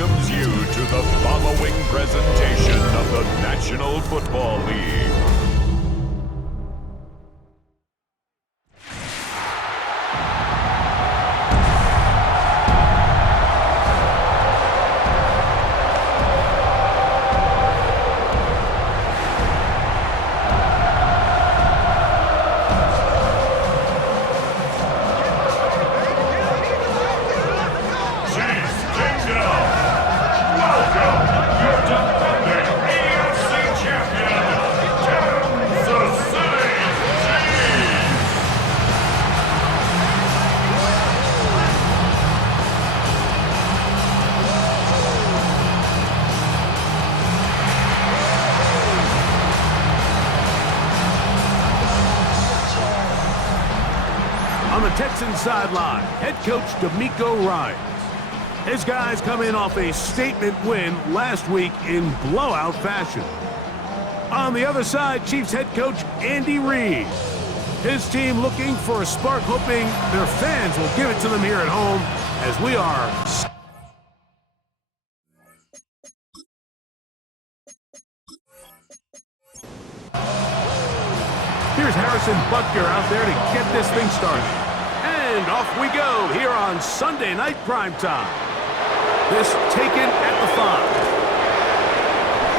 welcomes you to the following presentation of the National Football League. On the Texans sideline, head coach D'Amico Ryans. His guys come in off a statement win last week in blowout fashion. On the other side, Chiefs head coach Andy Reid. His team looking for a spark, hoping their fans will give it to them here at home as we are. Here's Harrison Butker out there to get this thing started. And off we go here on Sunday Night Primetime. This taken at the 5.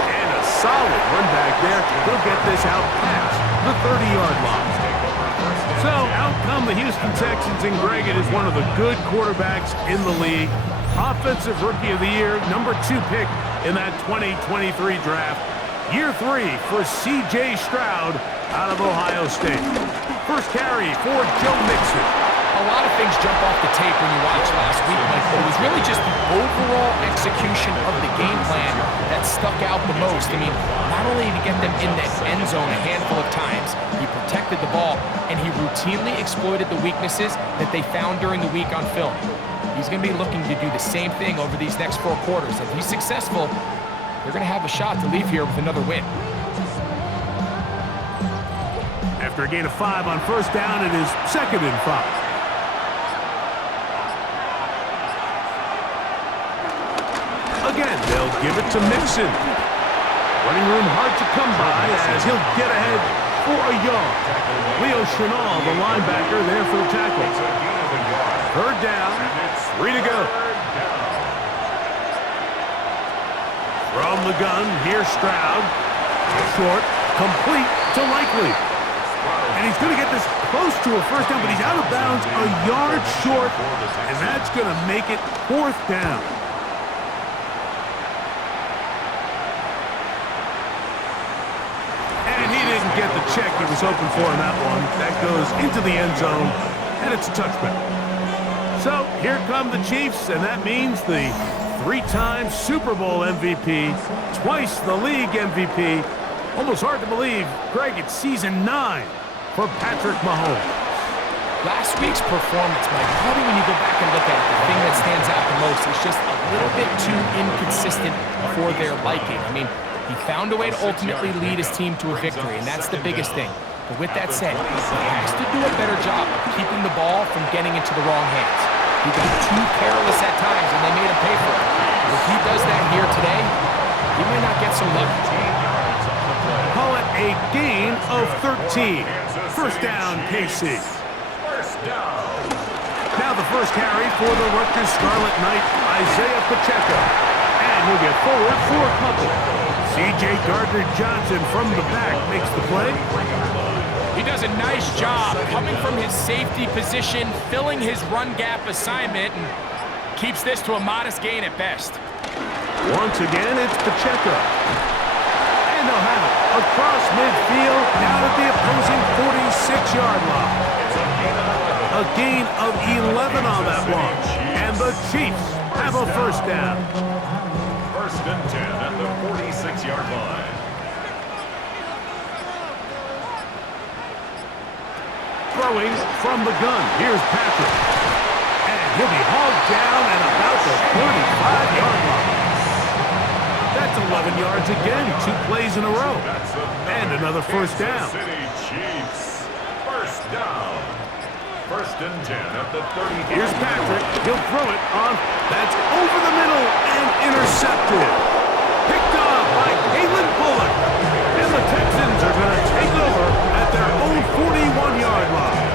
And a solid run back there. He'll get this out past the 30-yard line. So out come the Houston Texans, and Greg, it is one of the good quarterbacks in the league. Offensive Rookie of the Year, number 2 pick in that 2023 draft. Year 3 for C.J. Stroud out of Ohio State. First carry for Joe Mixon. A lot of things jump off the tape when you watch last week, Mike, but it was really just the overall execution of the game plan that stuck out the most. I mean, not only did he get them in that end zone a handful of times, he protected the ball, and he routinely exploited the weaknesses that they found during the week on film. He's going to be looking to do the same thing over these next 4 quarters. If he's successful, they're going to have a shot to leave here with another win. After a gain of 5 on first down, it is 2nd and 5. Again, they'll give it to Mixon. Running room hard to come by as he'll get ahead for a yard. Leo Chenal, the linebacker, there for the tackle. 3rd down, 3 to go. From the gun, here's Stroud. Short, complete to Likely. And he's going to get this close to a first down, but he's out of bounds a yard short, and that's going to make it 4th down. And he didn't get the check he was hoping for in that one. That goes into the end zone, and it's a touchback. So here come the Chiefs, and that means the 3-time Super Bowl MVP, twice the league MVP. Almost hard to believe, Greg, it's season 9 for Patrick Mahomes. Last week's performance, Mike, probably when you go back and look at it, the thing that stands out the most is just a little bit too inconsistent for their liking. I mean, he found a way to ultimately lead his team to a victory, and that's the biggest thing. But with that said, he has to do a better job of keeping the ball from getting into the wrong hands. He got too careless at times, and they made him pay for it. If he does that here today, he might not get some lucky. Call it a gain of 13. First down, KC. Now the first carry for the Rutgers Scarlet Knight, Isaiah Pacheco. And he'll get forward for a couple. C.J. Gardner-Johnson from the back makes the play. He does a nice job coming from his safety position, filling his run gap assignment, and keeps this to a modest gain at best. Once again, it's Pacheco. And they'll have it across midfield, down at the opposing 46-yard line. A gain of 11 on that one. And the Chiefs have a first down. 1st and 10 at the 46-yard line. Throwing from the gun. Here's Patrick. And he'll be hauled down at about the 35-yard line. That's 11 yards again, 2 plays in a row. And another first down. Chiefs, first down. First and 10 at the 30. Here's Patrick. He'll throw it on. That's over the middle and intercepted. Picked off by Kalen Bullock. And the Texans are going to take over at their own 41-yard line.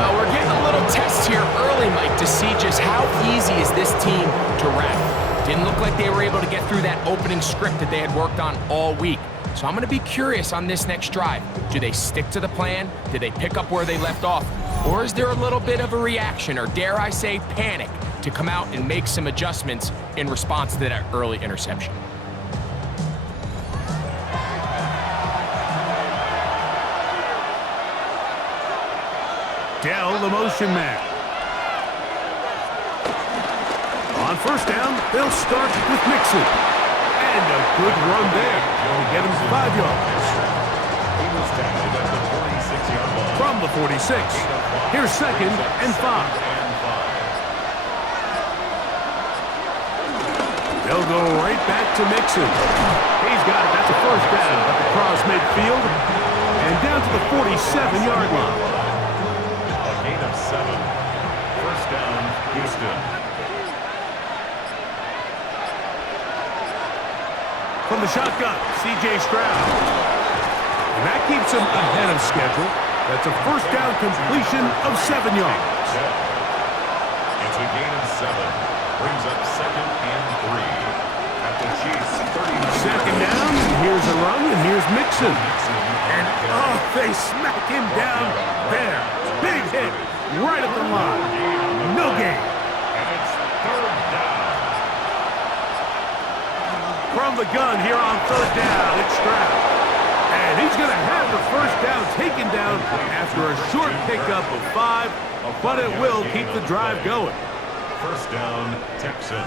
Well, we're getting a little test here early, Mike, to see just how easy is this team to rattle. Didn't look like they were able to get through that opening script that they had worked on all week. So I'm going to be curious on this next drive. Do they stick to the plan? Do they pick up where they left off? Or is there a little bit of a reaction, or dare I say panic, to come out and make some adjustments in response to that early interception? Dell, the motion man. On first down, they'll start with Mixon. And a good run there. They'll get him 5 yards. He was tackled at the 46-yard line. From the 46. Here's 2nd and 5. They'll go right back to Mixon. He's got it. That's a first down across midfield. And down to the 47-yard line. A gain of 7. First down, Houston. From the shotgun, C.J. Stroud. And that keeps him ahead of schedule. That's a first down completion of 7 yards. It's a gain of 7. Brings up 2nd and 3. At the Chiefs' 30. 2nd down, here's a run, and here's Mixon. And, oh, they smack him down there. Big hit, right at the line. No gain. And it's 3rd down. From the gun here on 3rd down, it's Stroud. And he's going to have the first down taken down after a short pickup of 5, but it will keep the drive going. First down, Texans.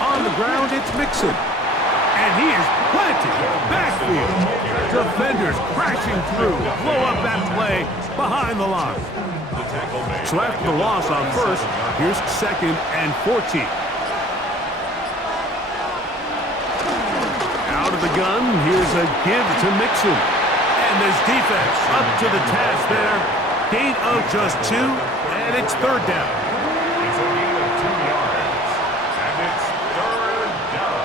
On the ground, it's Mixon. And he is planted backfield. Defenders crashing through. Blow up that play behind the line. So after the loss on first, here's 2nd and 14. Out of the gun, here's a give to Mixon. And this defense up to the task there. Gain of just 2, and it's 3rd down. It's a gain of 2 yards. And it's 3rd down.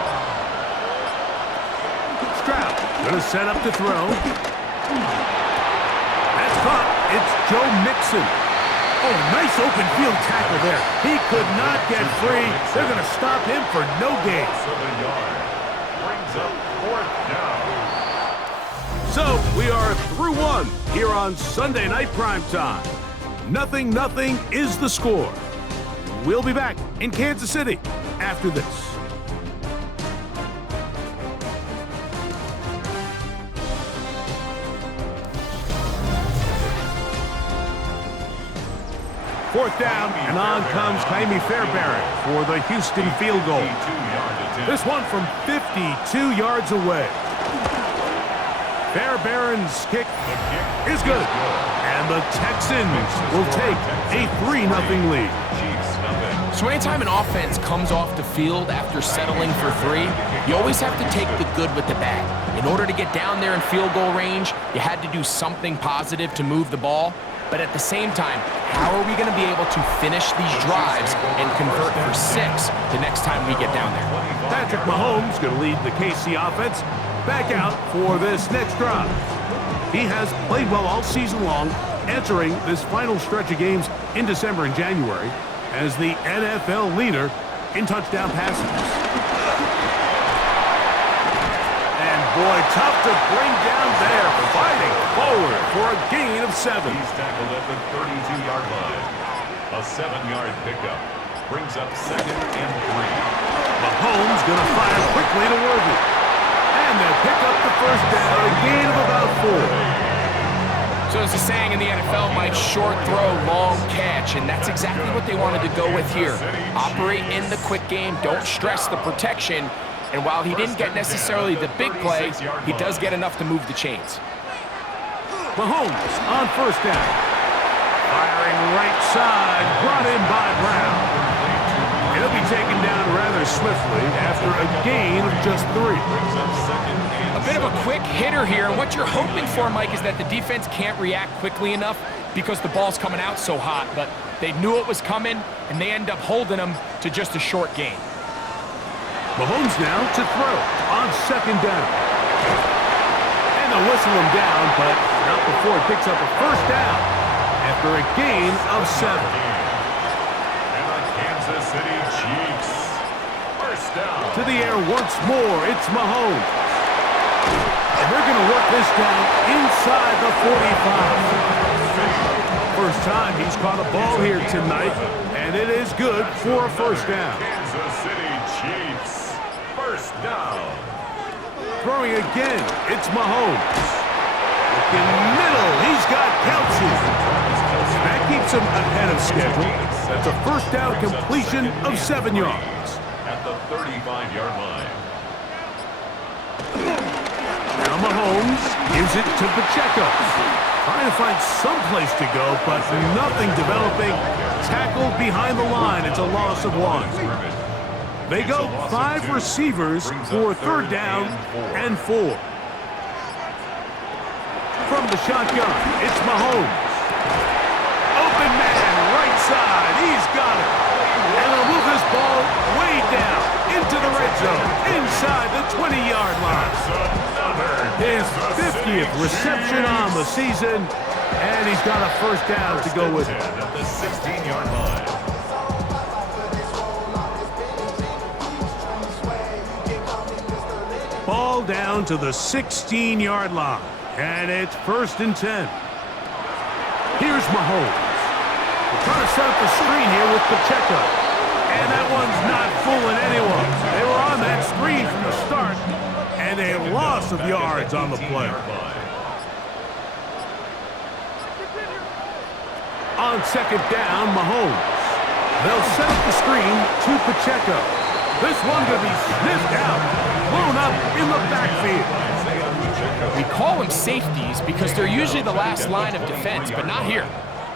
Stroud gonna set up to throw. That's caught. It's Joe Mixon. Oh, nice open field tackle there. He could not get free. They're gonna stop him for no gain. So the yard brings up 4th down. So we are through 1 here on Sunday Night Primetime. 0-0 is the score. We'll be back in Kansas City after this. Fourth down, and on comes Jaime Fairbairn for the Houston field goal. This one from 52 yards away. Fairbairn's kick is good, and the Texans will take a 3-0 lead. So anytime an offense comes off the field after settling for 3, you always have to take the good with the bad. In order to get down there in field goal range, you had to do something positive to move the ball. But at the same time, how are we going to be able to finish these drives and convert for 6 the next time we get down there? Patrick Mahomes going to lead the KC offense back out for this next drive. He has played well all season long, entering this final stretch of games in December and January as the NFL leader in touchdown passes. And boy, tough to bring down there, fighting forward for a gain of 7. He's tackled at the 32-yard line. A 7-yard pickup brings up 2nd and 3. Mahomes going to fire quickly to Worthy. And they'll pick up the first down, a gain of about 4. So as the saying in the NFL, Mike, short throw, long catch, and that's exactly what they wanted to go with here. Operate in the quick game, don't stress the protection, and while he didn't get necessarily the big play, he does get enough to move the chains. Mahomes on first down. Firing right side, brought in by Brown. He'll be taken down rather swiftly after a gain of just 3. Brings up second and A bit of a quick hitter here, and what you're hoping for, Mike, is that the defense can't react quickly enough because the ball's coming out so hot, but they knew it was coming, and they end up holding them to just a short gain. Mahomes now to throw on second down. And they'll whistle him down, but not before it picks up a first down after a gain of 7. And the Kansas City Chiefs. First down. To the air once more, it's Mahomes. And they're going to work this down inside the 45. First time he's caught a ball here tonight, and it is good for a first down. Kansas City Chiefs. First down. Throwing again, it's Mahomes. Looking middle, he's got Kelsey. That keeps him ahead of schedule. That's a first down completion of 7 yards. At the 35-yard line. Now Mahomes gives it to Pacheco. Trying to find some place to go, but nothing developing. Tackled behind the line. It's a loss of 1. They go 5 receivers for third down and 4. From the shotgun, it's Mahomes. Open man, right side. He's got it. And they'll move this ball way down into the red zone, inside the 20-yard line. His 50th reception on the season, and he's got a first down to go with it. At the 16-yard line. Ball down to the 16-yard line, and it's first and 10. Here's Mahomes. They're trying to set up a screen here with Pacheco, and that one's not fooling anyone. They were on that screen from the start, and a loss of yards on the play. On second down, Mahomes. They'll set up the screen to Pacheco. This one going to be sniffed out, blown up in the backfield. We call them safeties because they're usually the last line of defense, but not here.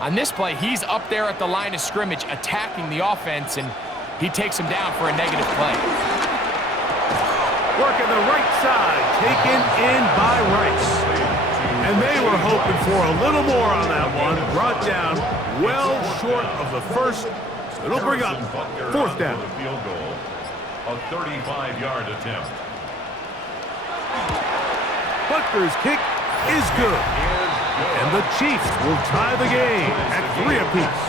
On this play, he's up there at the line of scrimmage attacking the offense, and he takes him down for a negative play. Working the right side, taken in by Rice. And they were hoping for a little more on that one. Brought down well short of the first. So it'll bring up fourth down. The field goal. A 35-yard attempt. Butker's kick is good. And the Chiefs will tie the game at 3 apiece.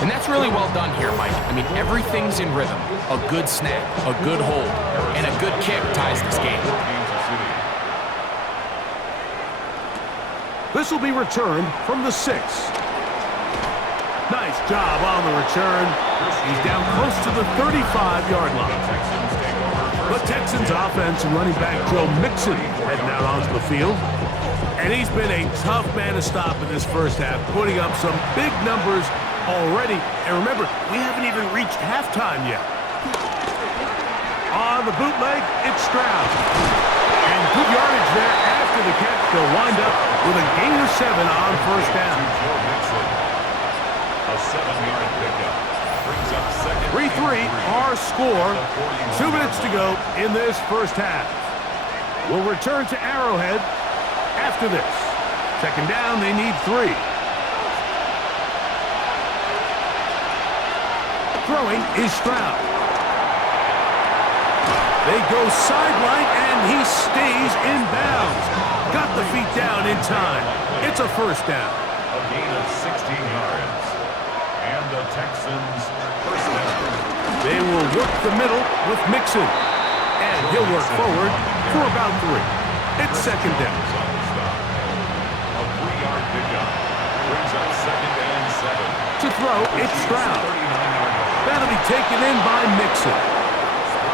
And that's really well done here, Mike. I mean, everything's in rhythm. A good snap, a good hold, and a good kick ties this game. This will be returned from the 6. Nice job on the return. He's down close to the 35-yard line. The Texans offense and running back Joe Mixon heading out onto the field. And he's been a tough man to stop in this first half, putting up some big numbers already. And remember, we haven't even reached halftime yet. On the bootleg, it's Stroud. And good yardage there after the catch. They'll wind up with a gain of 7 on first down. A 7-yard pickup. Brings up second. 3-3, our score. 2 minutes to go in this first half. We'll return to Arrowhead after this. Second down, they need 3. Throwing is Stroud. They go sideline, and he stays in bounds. Got the feet down in time. It's a first down. A gain of 16 yards. And the Texans first down. They will work the middle with Mixon. And he'll work forward for about 3. It's second down. A 3-yard pickup. Brings up second and 7. To throw, it's Stroud. That'll be taken in by Mixon.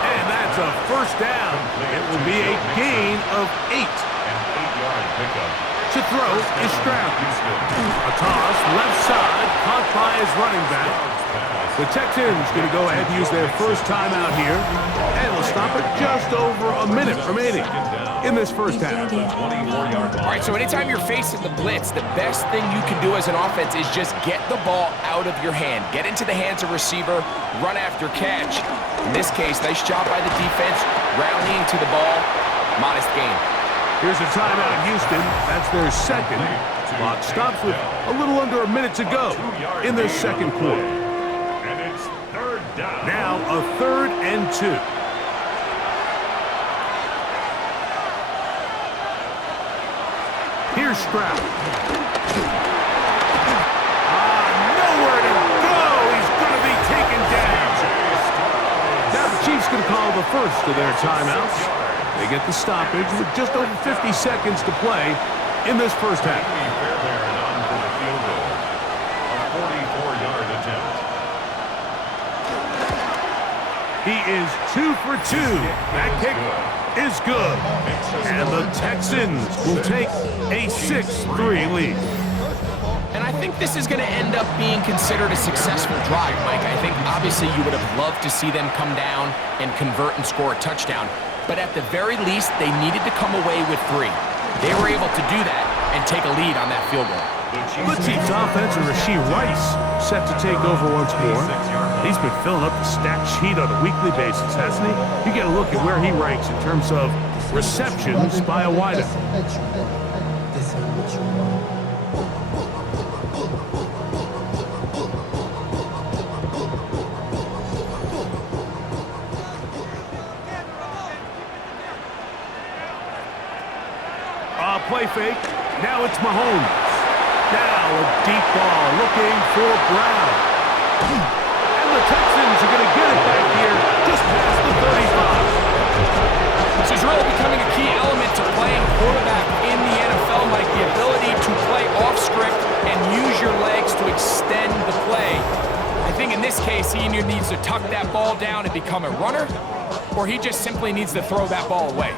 And that's a first down. It will be a gain of 8. An 8-yard pickup. To throw is Stroud. A toss, left side, caught by his running back. The Texans going to go ahead and use their first timeout here, and they'll stop it just over a minute remaining in this first half. 24-yard line. All right, so anytime you're facing the blitz, the best thing you can do as an offense is just get the ball out of your hand. Get into the hands of receiver, run after catch. In this case, nice job by the defense, rallying to the ball. Modest gain. Here's a timeout, Houston. That's their second. Clock stops with a little under a minute to go in this second quarter. And it's third down. Now a 3rd and 2. Here's Stroud. Nowhere to go. He's going to be taken down. Now the Chiefs going to call the first of their timeouts. They get the stoppage with just over 50 seconds to play in this first half. Fairbairn on for the field goal. A 44-yard attempt. He is 2 for 2. That kick is good. And the Texans will take a 6-3 lead. And I think this is going to end up being considered a successful drive, Mike. I think obviously you would have loved to see them come down and convert and score a touchdown. But at the very least, they needed to come away with 3. They were able to do that and take a lead on that field goal. The Chiefs offense and Rashee Rice set to take over once more. He's been filling up the stat sheet on a weekly basis, hasn't he? You get a look at where he ranks in terms of receptions by a wideout. Play fake. Now it's Mahomes. Now a deep ball looking for Brown. And the Texans are going to get it back here just past the 35. This is really becoming a key element to playing quarterback in the NFL, Mike. The ability to play off script and use your legs to extend the play. I think in this case, he either needs to tuck that ball down and become a runner, or he just simply needs to throw that ball away.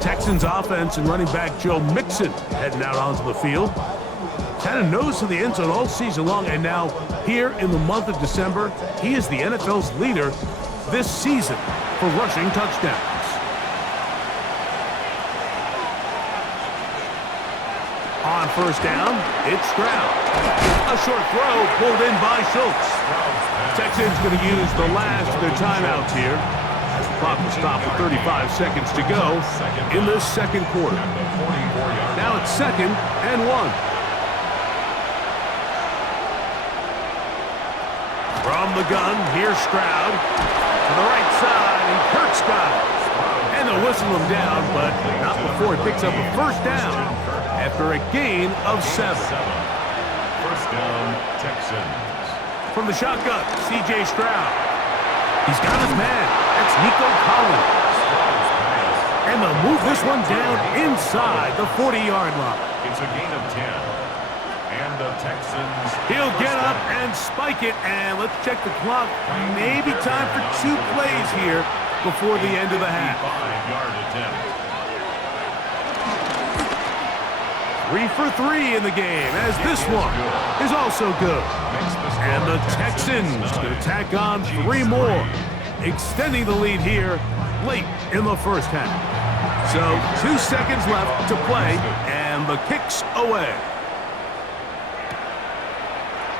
Texans offense and running back Joe Mixon heading out onto the field. Kind of nose to the end zone all season long, and now here in the month of December, he is the NFL's leader this season for rushing touchdowns. On first down, it's Stroud. A short throw pulled in by Schultz. Texans going to use the last of their timeouts here. Clock will stop with 35 seconds to go in this second quarter. Now it's 2nd and 1. From the gun, here's Stroud. To the right side, and Kurt's got it. And they'll whistle him down, but not before he picks up a first down after a gain of 7. First down, Texans. From the shotgun, C.J. Stroud. He's got his man. That's Nico Collins. And they'll move this one down inside the 40-yard line. It's a gain of 10. And the Texans... He'll get up and spike it, and let's check the clock. Maybe time for 2 plays here before the end of the half. 5-yard attempt. 3 for 3 in the game, as this one is also good. And the Texans going to tack on 3 more, extending the lead here late in the first half. So 2 seconds left to play, and the kick's away.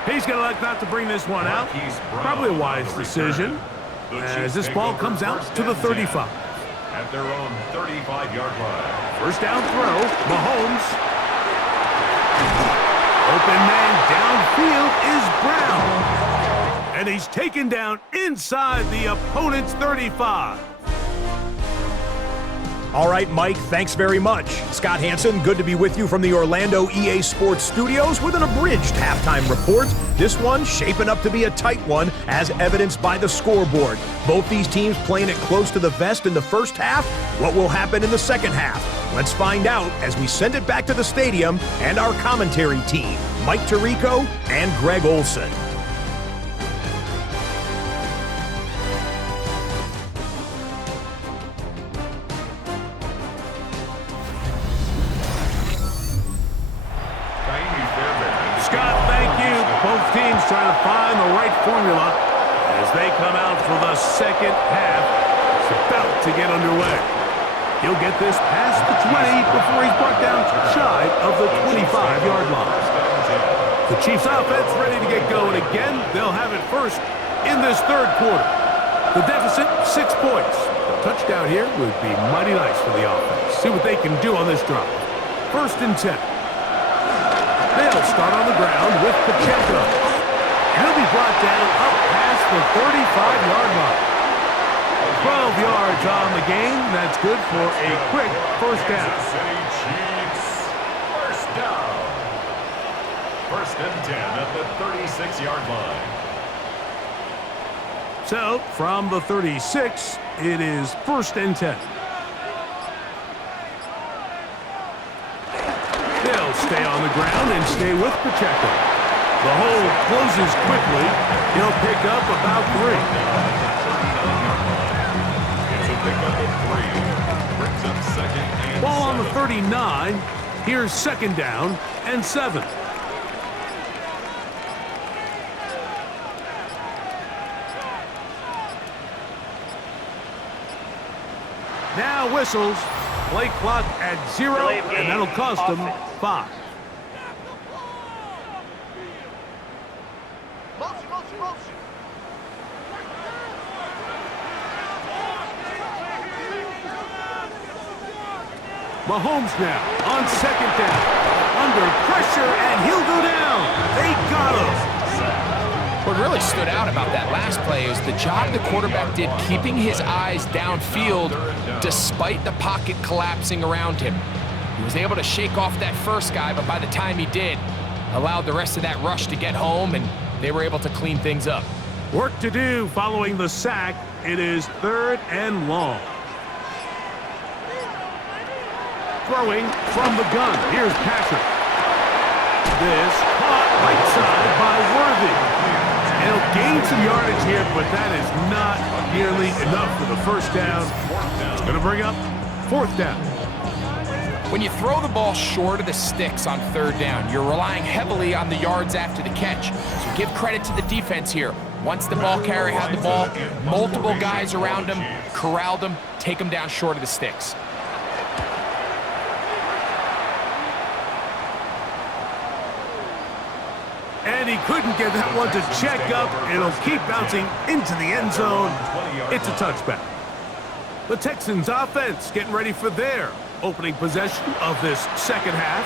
He's going to elect not to bring this one out. Probably a wise decision, as this ball comes out to the 35. At their own 35-yard line. First down throw, Mahomes. Open man downfield is Brown. And he's taken down inside the opponent's 35. All right, Mike, thanks very much. Scott Hansen, good to be with you from the Orlando EA Sports Studios with an abridged halftime report. This one shaping up to be a tight one, as evidenced by the scoreboard. Both these teams playing it close to the vest in the first half. What will happen in the second half? Let's find out as we send it back to the stadium and our commentary team, Mike Tirico and Greg Olson. Both teams trying to find the right formula as they come out for the second half. It's about to get underway. He'll get this past the 20 before he's brought down shy of the 25-yard line. The Chiefs offense ready to get going again. They'll have it first in this third quarter. The deficit, 6 points. A touchdown here would be mighty nice for the offense. See what they can do on this drive. 1st and 10. They'll start on the ground with Pacheco. He'll be brought down up past the 35-yard line. 12 yards on the game. That's good for a quick first down. Chiefs, first down. 1st and 10 at the 36-yard line. So, from the 36, it is 1st and 10. They'll stay on the ground and stay with Pacheco. The hole closes quickly. He'll pick up about 3. It's a pickup of 3. Brings up 2nd and Ball on the 7. 39. Here's 2nd down and 7. Now whistles. Play clock at 0, and that'll cost them 5. Mahomes now on 2nd down. Under pressure, and he'll go down. They got him. What really stood out about that last play is the job the quarterback did keeping his eyes downfield despite the pocket collapsing around him. He was able to shake off that first guy, but by the time he did, allowed the rest of that rush to get home, and they were able to clean things up. Work to do following the sack. It is 3rd and long. Throwing from the gun. Here's Patrick. This caught right side by Worthy. He'll gain some yardage here, but that is not nearly enough for the first down. It's going to bring up 4th down. When you throw the ball short of the sticks on 3rd down, you're relying heavily on the yards after the catch. So give credit to the defense here. Once the ball carrier had the ball, multiple guys around him, corralled him, take him down short of the sticks. And he couldn't get that one to check up. It'll keep bouncing into the end zone. It's a touchback. The Texans offense getting ready for their opening possession of this second half.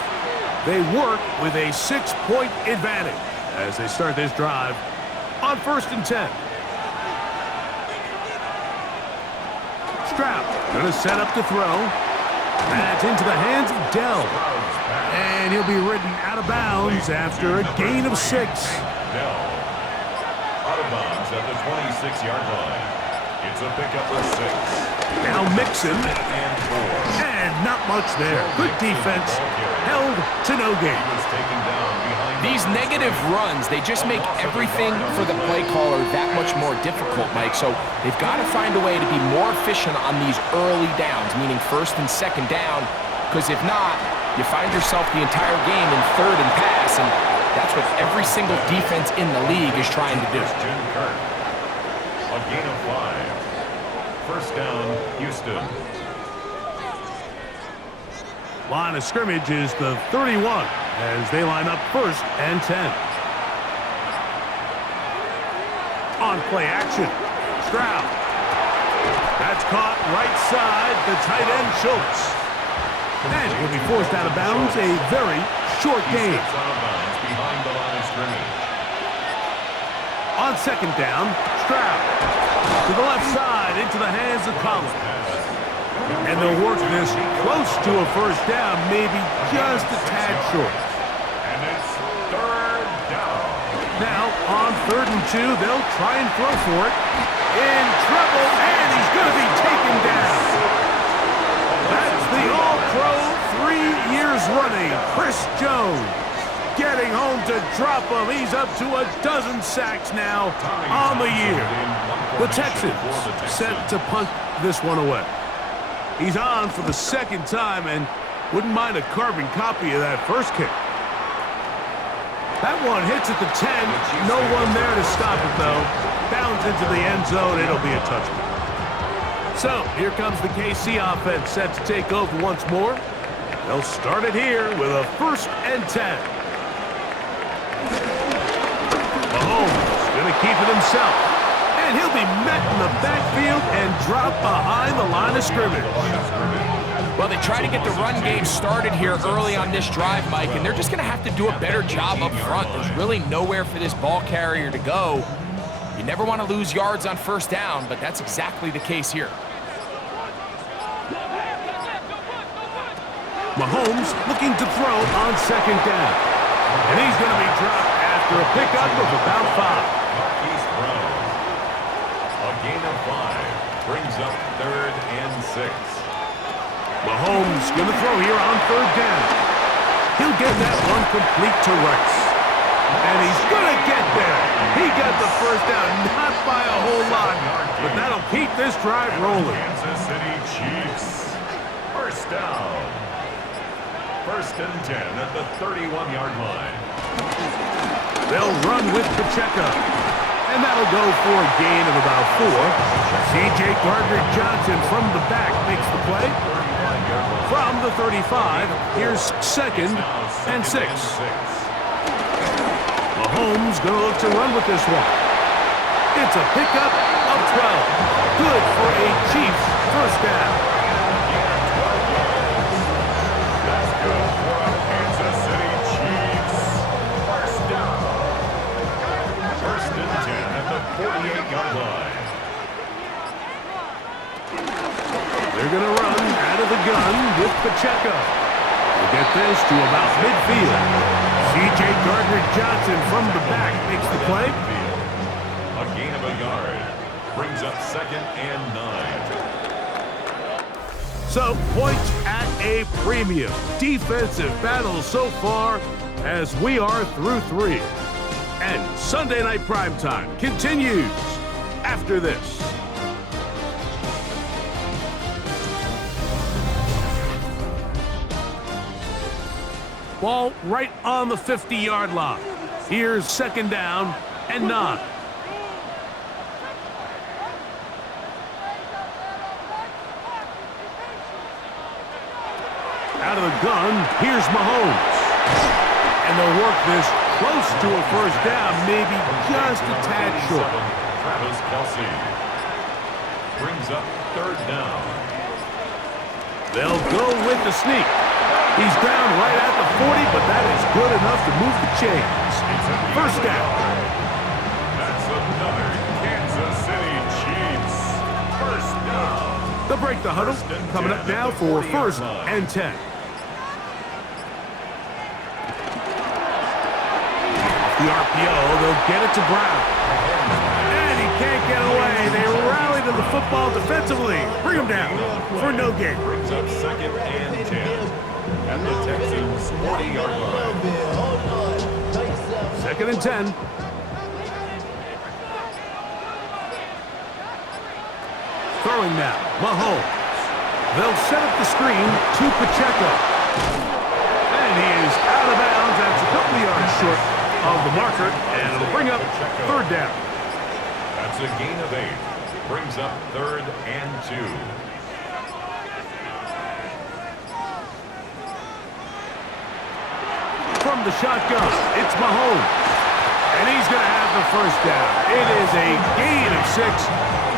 They work with a 6-point advantage as they start this drive on 1st and 10. Stroud going to set up to throw. That's into the hands of Dell. And he'll be ridden out of bounds after a gain of 6. Dell. Out of bounds at the 26-yard line. It's a pickup of 6. Now Mixon. And 4. And not much there. Good defense. Held to no gain. He was taken down behind These negative runs, they just make everything for the play caller that much more difficult, Mike. So they've got to find a way to be more efficient on these early downs, meaning 1st and 2nd down, because if not, you find yourself the entire game in 3rd and pass, and that's what every single defense in the league is trying to do. Jim Kirk. A gain of 5. 1st down, Houston. Line of scrimmage is the 31 as they line up 1st and 10. On play action, Stroud. That's caught right side, the tight end Schultz. And he'll be forced out of bounds, a very short gain. Out of bounds behind the line of scrimmage. On 2nd down, Stroud. To the left side, into the hands of Collins. And they'll work this close to a 1st down, maybe just a tad short. And it's 3rd down. Now, on 3rd and 2, they'll try and throw for it. In trouble, and he's going to be taken down. That's the All-Pro 3 years running, Chris Jones. Getting home to drop him. He's up to a dozen sacks now on the year. The Texans set to punt this one away. He's on for the 2nd time and wouldn't mind a carbon copy of that first kick. That one hits at the 10. No one there to stop it, though. Bounds into the end zone. It'll be a touchdown. So, here comes the KC offense set to take over once more. They'll start it here with a 1st and 10. Mahomes going to keep it himself. And he'll be met in the backfield and dropped behind the line of scrimmage. Well, they try to get the run game started here early on this drive, Mike, and they're just going to have to do a better job up front. There's really nowhere for this ball carrier to go. You never want to lose yards on 1st down, but that's exactly the case here. Mahomes looking to throw on 2nd down. And he's going to be dropped after a pickup of about 5. A gain of 5 brings up 3rd and 6. Mahomes going to throw here on 3rd down. He'll get that one complete to Rice. And he's going to get there. He got the 1st down, not by a whole lot, but that'll keep this drive rolling. Kansas City Chiefs. 1st down. 1st and 10 at the 31-yard line. They'll run with Pacheco. And that'll go for a gain of about 4. C.J. Gardner-Johnson from the back makes the play. From the 35, here's 2nd and 6. Mahomes going to look to run with this one. It's a pickup of 12. Good for a Chiefs 1st down. That's good for a Kansas City Chiefs. 1st down. 1st and 10 at the 48-yard line. They're going to run out of the gun with Pacheco. We'll get this to about midfield. C.J. Gardner-Johnson from the back makes the play. A gain of a yard brings up 2nd and 9. So, points at a premium. Defensive battle so far as we are through 3. And Sunday Night Primetime continues after this. Ball right on the 50-yard line. Here's 2nd down and 9. Out of the gun, here's Mahomes. And they'll work this close to a 1st down, maybe just a tad short. Travis Kelce brings up 3rd down. They'll go with the sneak. He's down right at the 40, but that is good enough to move the chains. 1st down. That's another Kansas City Chiefs 1st down. They'll break the huddle. Coming up now for 1st and 10. The RPO, they'll get it to Brown. And he can't get away. They rally to the football defensively. Bring him down for no gain. Brings up 2nd and 10 at the Texans 40-yard line. 2nd and 10. Throwing now, Mahomes. They'll set up the screen to Pacheco. And he is out of bounds. That's a couple of yards short of the marker, and it'll bring up 3rd down. That's a gain of 8. Brings up 3rd and 2. From the shotgun, it's Mahomes. And he's going to have the 1st down. It is a gain of 6.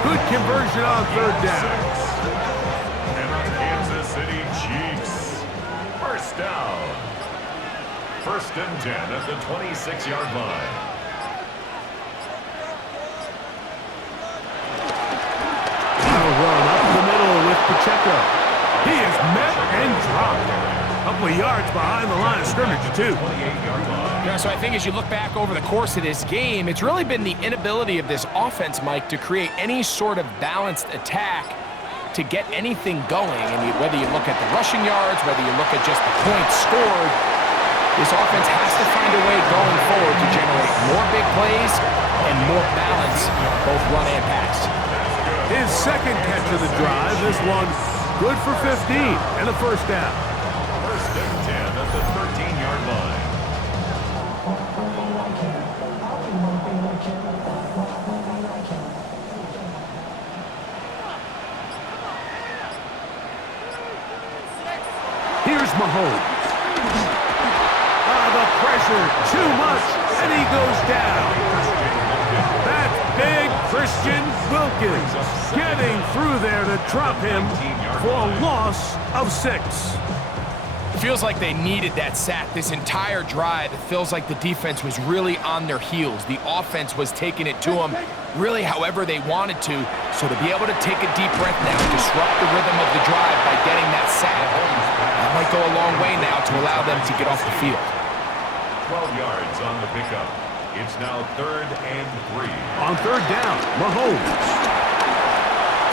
Good conversion on 3rd down. And our Kansas City Chiefs 1st down. 1st and 10 at the 26-yard line. Now run up the middle with Pacheco. He is met and dropped. A couple of yards behind the line of scrimmage, too. 28-yard line. Yeah, so I think as you look back over the course of this game, it's really been the inability of this offense, Mike, to create any sort of balanced attack to get anything going. And whether you look at the rushing yards, whether you look at just the points scored, this offense has to find a way going forward to generate more big plays and more balance, both run and pass. His 2nd catch of the drive. This one good for 15 and a 1st down. 1st and 10 at the 13-yard line. Mahomes. The pressure, too much, and he goes down. That's big Christian Wilkins getting through there to drop him for a loss of 6. Feels like they needed that sack this entire drive. It feels like the defense was really on their heels. The offense was taking it to them really however they wanted to. So to be able to take a deep breath now, disrupt the rhythm of the drive by getting that sack, that might go a long way now to allow them to get off the field. 12 yards on the pickup. It's now 3rd and 3. On 3rd down, Mahomes.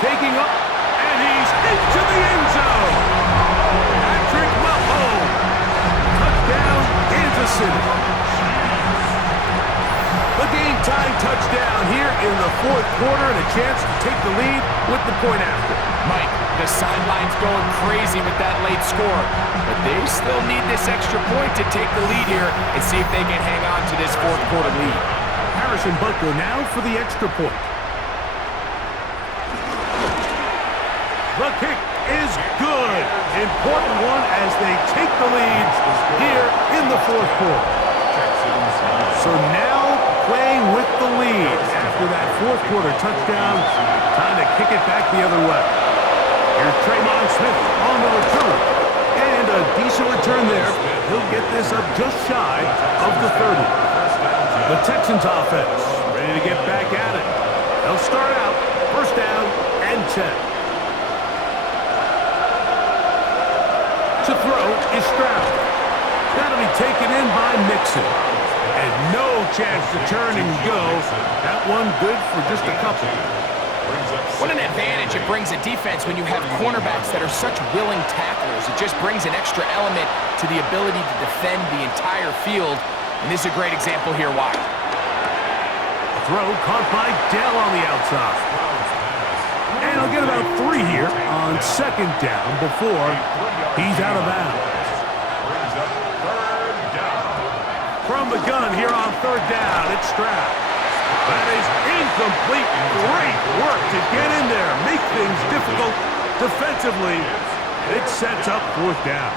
Taking up, and he's into the end zone. Patrick Mahomes. Touchdown, Kansas City. The game-time touchdown here in the 4th quarter and a chance to take the lead with the point after. Mike, the sideline's going crazy with that late score, but they still need this extra point to take the lead here and see if they can hang on to this 4th quarter lead. Harrison Butker now for the extra point. The kick is good. Important one as they take the lead here in the 4th quarter. So now playing with the lead after that 4th quarter touchdown. Time to kick it back the other way. Here's Tremon Smith on the return. And a decent return there. He'll get this up just shy of the 30. The Texans offense ready to get back at it. They'll start out 1st down and 10. To throw is Stroud. That'll be taken in by Mixon. And no chance to turn and go. That one good for just a couple. What an advantage it brings a defense when you have cornerbacks that are such willing tacklers. It just brings an extra element to the ability to defend the entire field. And this is a great example here why. A throw caught by Dell on the outside. And he'll get about 3 here on 2nd down before he's out of bounds. From the gun here on 3rd down, it's Stroud. That is incomplete. Great work to get in there, make things difficult defensively. It sets up 4th down.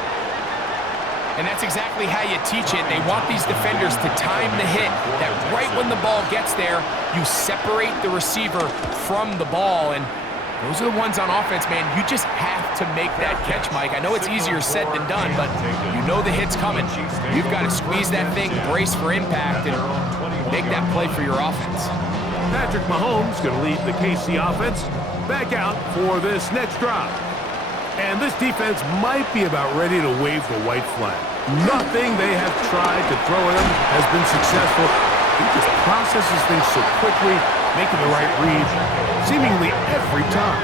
And that's exactly how you teach it. They want these defenders to time the hit, that right when the ball gets there, you separate the receiver from the ball. And those are the ones on offense, man. You just have to make that catch, Mike. I know it's easier said than done, but you know the hit's coming. You've got to squeeze that thing, brace for impact, and make that play for your offense. Patrick Mahomes going to lead the KC offense back out for this next drive. And this defense might be about ready to wave the white flag. Nothing they have tried to throw at him has been successful. He just processes things so quickly, making the right read seemingly every time.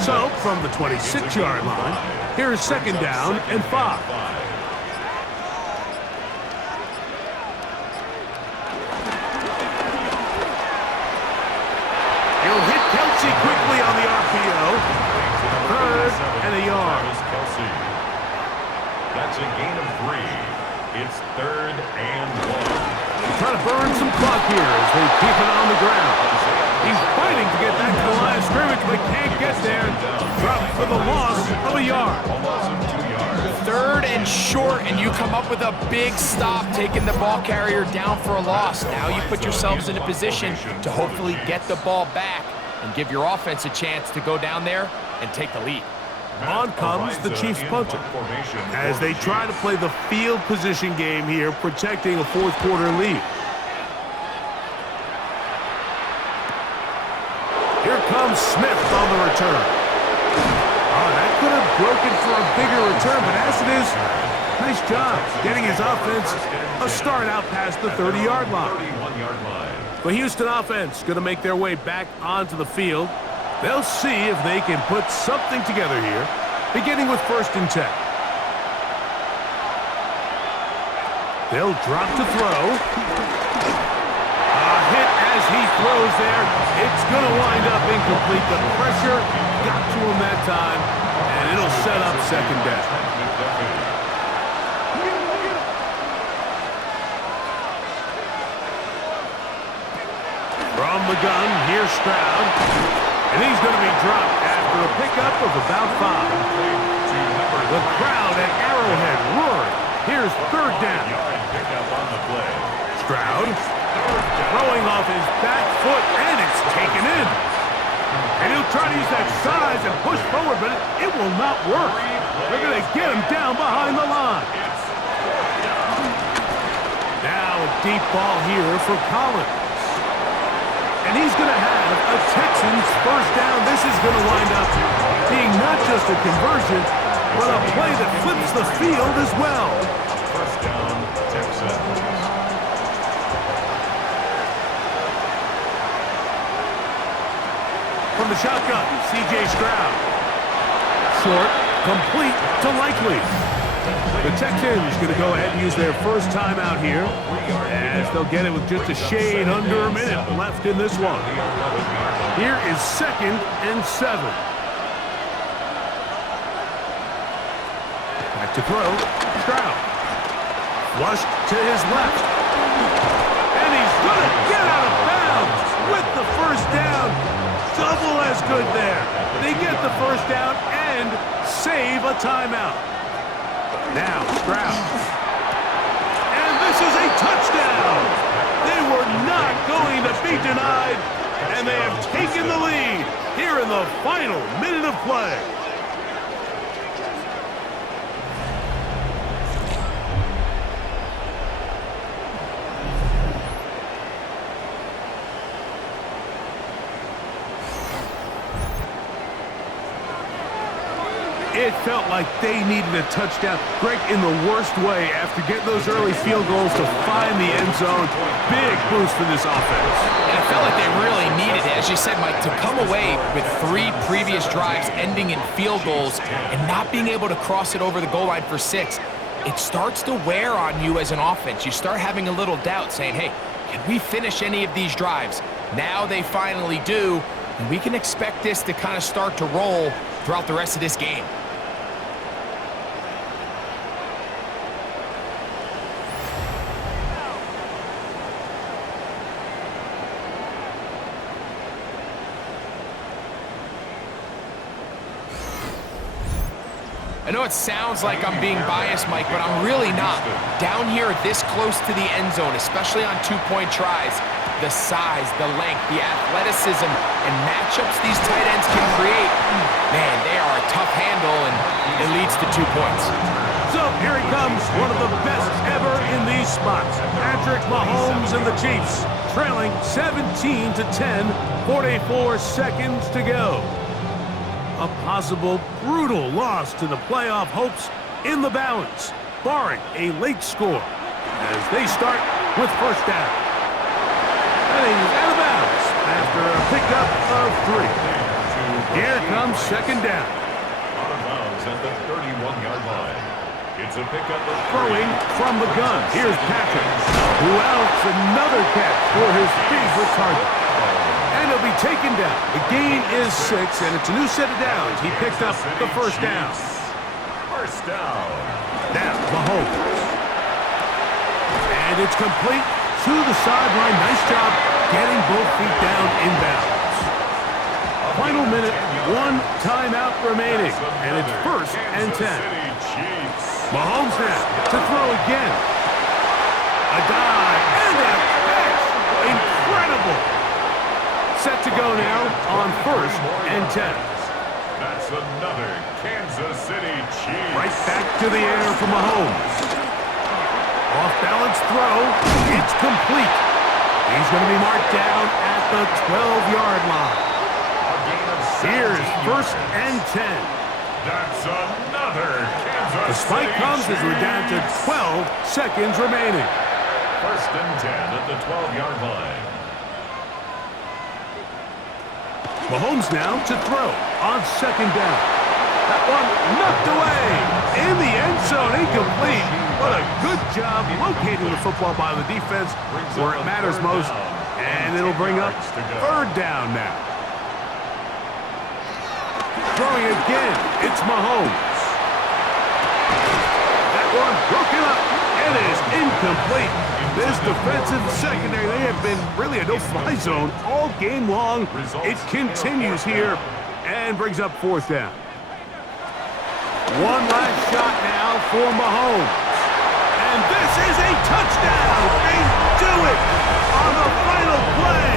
So, from the 26-yard line, here is 2nd down and 5. He'll hit Kelsey quickly on the RPO. 3rd and a yard. That's a gain of 3. It's 3rd and 1. Trying to burn some clock here as they keep it on the ground. He's fighting to get back to the line of scrimmage, but can't get there. Dropped for the loss of a yard. 3rd and short, and you come up with a big stop, taking the ball carrier down for a loss. Now you put yourselves in a position to hopefully get the ball back and give your offense a chance to go down there and take the lead. On comes the Chiefs punter as they try to play the field position game here, protecting a 4th quarter lead. Here comes Smith on the return. Oh, that could have broken for a bigger return, but as it is, nice job getting his offense a start out past the 30-yard line. The Houston offense going to make their way back onto the field. They'll see if they can put something together here, beginning with 1st and 10. They'll drop to throw. A hit as he throws there. It's going to wind up incomplete. The pressure got to him that time, and it'll set up 2nd down. From the gun, here's Stroud. And he's going to be dropped after a pickup of about 5. The crowd at Arrowhead roaring. Here's third down. Pickup on the play. Stroud throwing off his back foot, and it's taken in. And he'll try to use that size and push forward, but it will not work. They're going to get him down behind the line. Now a deep ball here for Collins. And he's going to have a Texans first down. This is going to wind up being not just a conversion, but a play that flips the field as well. First down, Texans. From the shotgun, C.J. Stroud. Short, complete to Likely. The Texans going to go ahead and use their first timeout here, as they'll get it with just a shade under a minute left in this one. Here is 2nd and 7. Back to throw, Stroud. Flushed to his left. And he's going to get out of bounds with the first down. Double as good there. They get the first down and save a timeout. Now Stroud. And this is a touchdown. They were not going to be denied, and they have taken the lead here in the final minute of play. It felt like they needed a touchdown. Greg, in the worst way, after getting those early field goals to find the end zone. Big boost for this offense. And it felt like they really needed it. As you said, Mike, to come away with 3 previous drives ending in field goals and not being able to cross it over the goal line for 6, it starts to wear on you as an offense. You start having a little doubt, saying, hey, can we finish any of these drives? Now they finally do, and we can expect this to kind of start to roll throughout the rest of this game. I know it sounds like I'm being biased, Mike, but I'm really not. Down here this close to the end zone, especially on 2-point tries, the size, the length, the athleticism, and matchups these tight ends can create, man, they are a tough handle, and it leads to 2 points. So here he comes, one of the best ever in these spots. Patrick Mahomes and the Chiefs, trailing 17-10, 44 seconds to go. A possible brutal loss to the playoff hopes in the balance, barring a late score, as they start with first down. And he's out of bounds after a pickup of 3. Here comes second down. Out of bounds at the 31-yard line. It's a pickup of 3. Throwing from the gun. Here's Patrick, who outs another catch for his favorite target. And he'll be taken down. The gain is 6, and it's a new set of downs. He picked up the first down. First down. Now, Mahomes. And it's complete to the sideline. Nice job getting both feet down inbounds. Final minute, 1 timeout remaining, and it's 1st and 10. Mahomes now to throw again. A dive and a catch. Incredible. Set to go now on 1st and 10. That's another Kansas City Chiefs. Right back to the air for Mahomes. Off-balance throw. It's complete. He's going to be marked down at the 12-yard line. Here's 1st and 10. That's another Kansas The spike City comes as we're down to 12 seconds remaining. 1st and 10 at the 12-yard line. Mahomes now to throw on second down. That one knocked away in the end zone, incomplete. What a good job locating the football by the defense where it matters most. And it'll bring up 3rd down now. Throwing again, it's Mahomes. That one broken up. It is incomplete. This defensive secondary, they have been really a no-fly zone all game long. It continues here and brings up 4th down. One last shot now for Mahomes. And this is a touchdown. They do it on the final play.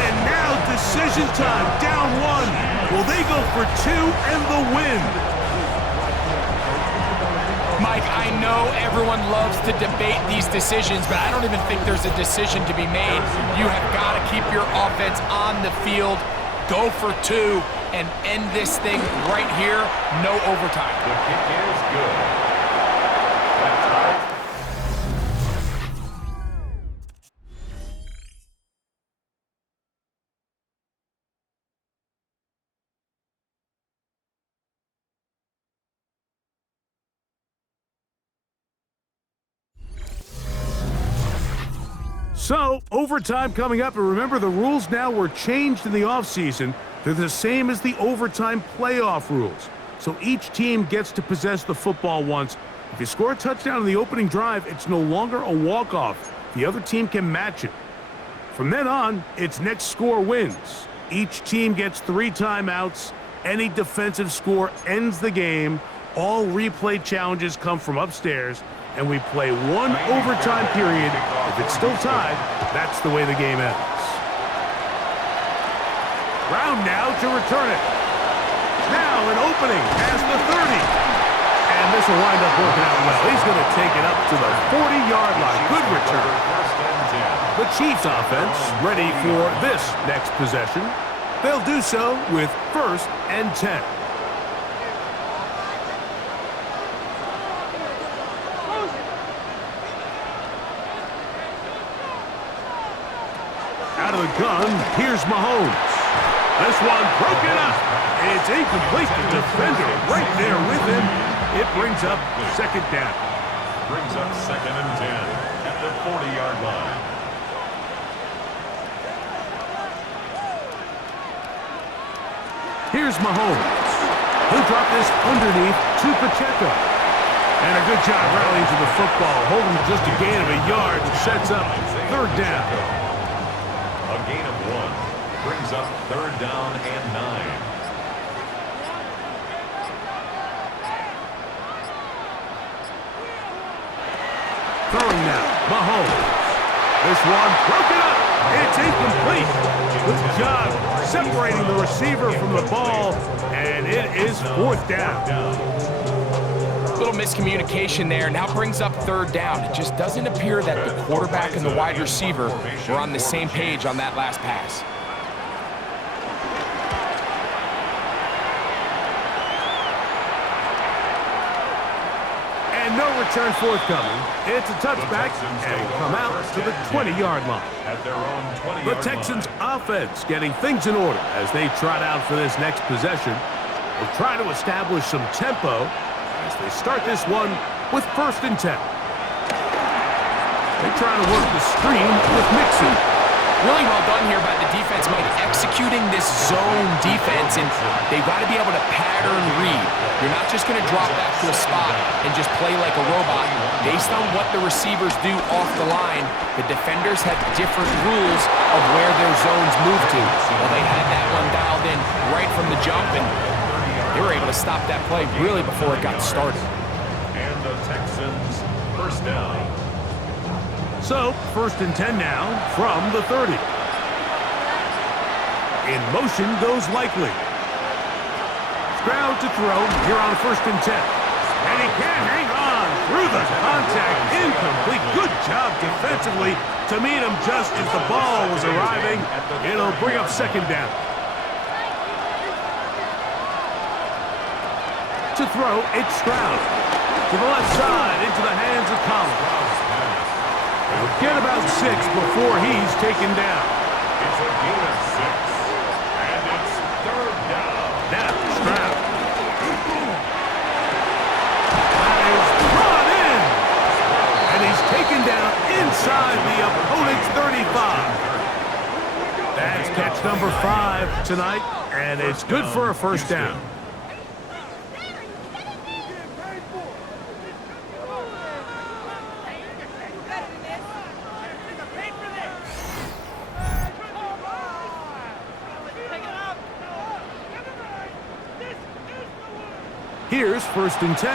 And now decision time, down one. Will they go for two and the win? Mike, I know everyone loves to debate these decisions, but I don't even think there's a decision to be made. You have got to keep your offense on the field, go for two, and end this thing right here. No overtime. The kick is good. That ties. So, overtime coming up, and remember the rules now were changed in the offseason. They're the same as the overtime playoff rules. So each team gets to possess the football once. If you score a touchdown in the opening drive, it's no longer a walk-off. The other team can match it. From then on, it's next score wins. Each team gets 3 timeouts. Any defensive score ends the game. All replay challenges come from upstairs, and we play one overtime period. If it's still tied, that's the way the game ends. Brown now to return it. Now an opening past the 30. And this will wind up working out well. He's going to take it up to the 40-yard line. Good return. The Chiefs offense ready for this next possession. They'll do so with 1st and 10. Out of the gun, here's Mahomes. This one broken up. It's incomplete. The defender right there with him. It brings up 2nd down. Brings up 2nd and 10 at the 40-yard line. Here's Mahomes. He'll drop this underneath to Pacheco. And a good job rallying to the football, holding just a gain of a yard, and sets up 3rd down. A gain of 1 brings up 3rd down and 9. Throwing now, Mahomes. This one broken up. It's incomplete. Good job separating the receiver from the ball, and it is 4th down. Little miscommunication there. Now brings up 3rd down. It just doesn't appear that the quarterback and the wide receiver were on the same page on that last pass. And no return forthcoming. It's a touchback, and will come out to the 20-yard line. At their own 20-yard The Texans offense getting things in order as they trot out for this next possession. They'll try to establish some tempo as they start this one with 1st and 10. They try to work the screen with Mixon. Really well done here by the defense, Mike, executing this zone defense, and they've got to be able to pattern read. You're not just going to drop back to a spot and just play like a robot. Based on what the receivers do off the line, the defenders have different rules of where their zones move to. Well, they had that one dialed in right from the jump, and they were able to stop that play really before it got started. And the Texans 1st down. So, 1st and 10 now from the 30. In motion goes Likely. Stroud to throw here on 1st and 10. And he can't hang on through the contact. Incomplete. Good job defensively to meet him just as the ball was arriving. It'll bring up 2nd down. To throw, it's Stroud. To the left side, into the hands of Collins. They'll get about 6 before he's taken down. It's a gain of 6. And it's 3rd down. Now, Stroud. That is brought in. And he's taken down inside the opponent's 35. That's catch number 5 tonight, and it's good for a 1st down. Here's 1st and 10.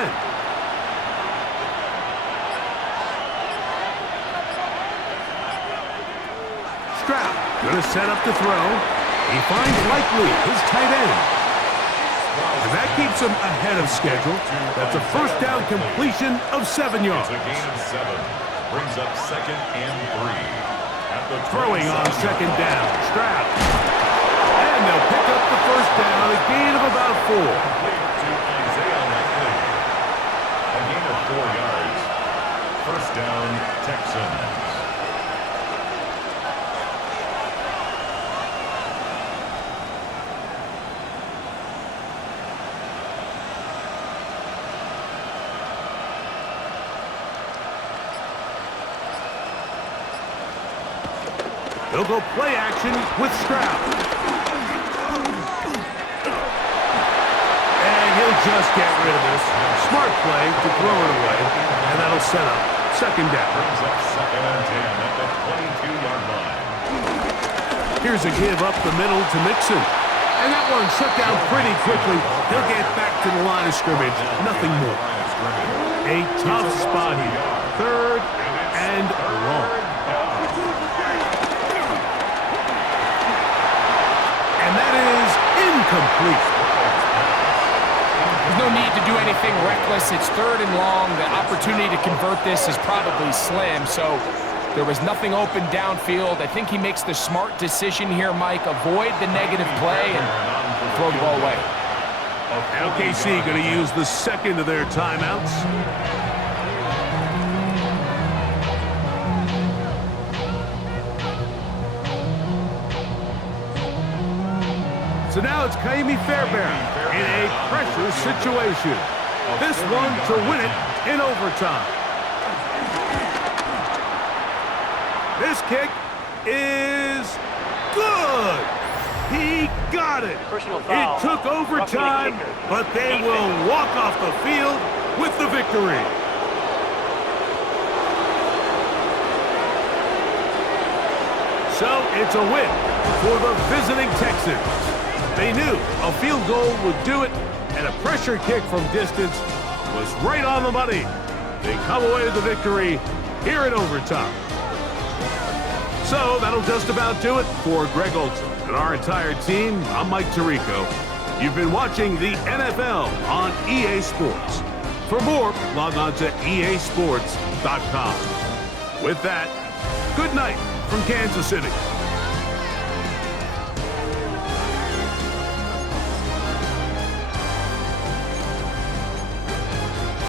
Stroud gonna set up to throw. He finds Likely, his tight end. And that keeps him ahead of schedule. That's a 1st down completion of 7 yards. It's a gain of 7. Brings up 2nd and 3. At the Throwing on 2nd down. Stroud. And they'll pick up the 1st down, a gain of about 4. To Isaiah Likely. A gain of 4 yards. 1st down, Texans. They'll go play action with Stroud. And he'll just get rid of this. Smart play to throw it away. And that'll set up 2nd down. Brings up 2nd and 10 at the 22-yard line. Here's a give up the middle to Mixon. And that one shut down pretty quickly. He'll get back to the line of scrimmage. Nothing more. A tough spot here. 3rd and long. And that is incomplete. There's no need to do anything reckless. It's 3rd and long. The opportunity to convert this is probably slim, so there was nothing open downfield. I think he makes the smart decision here, Mike. Avoid the negative play and throw the ball away. LKC going to use the 2nd of their timeouts. So now it's Kaimi Fairbairn in a pressure situation. This one to win it in overtime. This kick is good. He got it. It took overtime, but they will walk off the field with the victory. So it's a win for the visiting Texans. They knew a field goal would do it, and a pressure kick from distance was right on the money. They come away with the victory here in overtime. So that'll just about do it for Greg Olson and our entire team. I'm Mike Tirico. You've been watching the NFL on EA Sports. For more, log on to easports.com. With that, good night from Kansas City.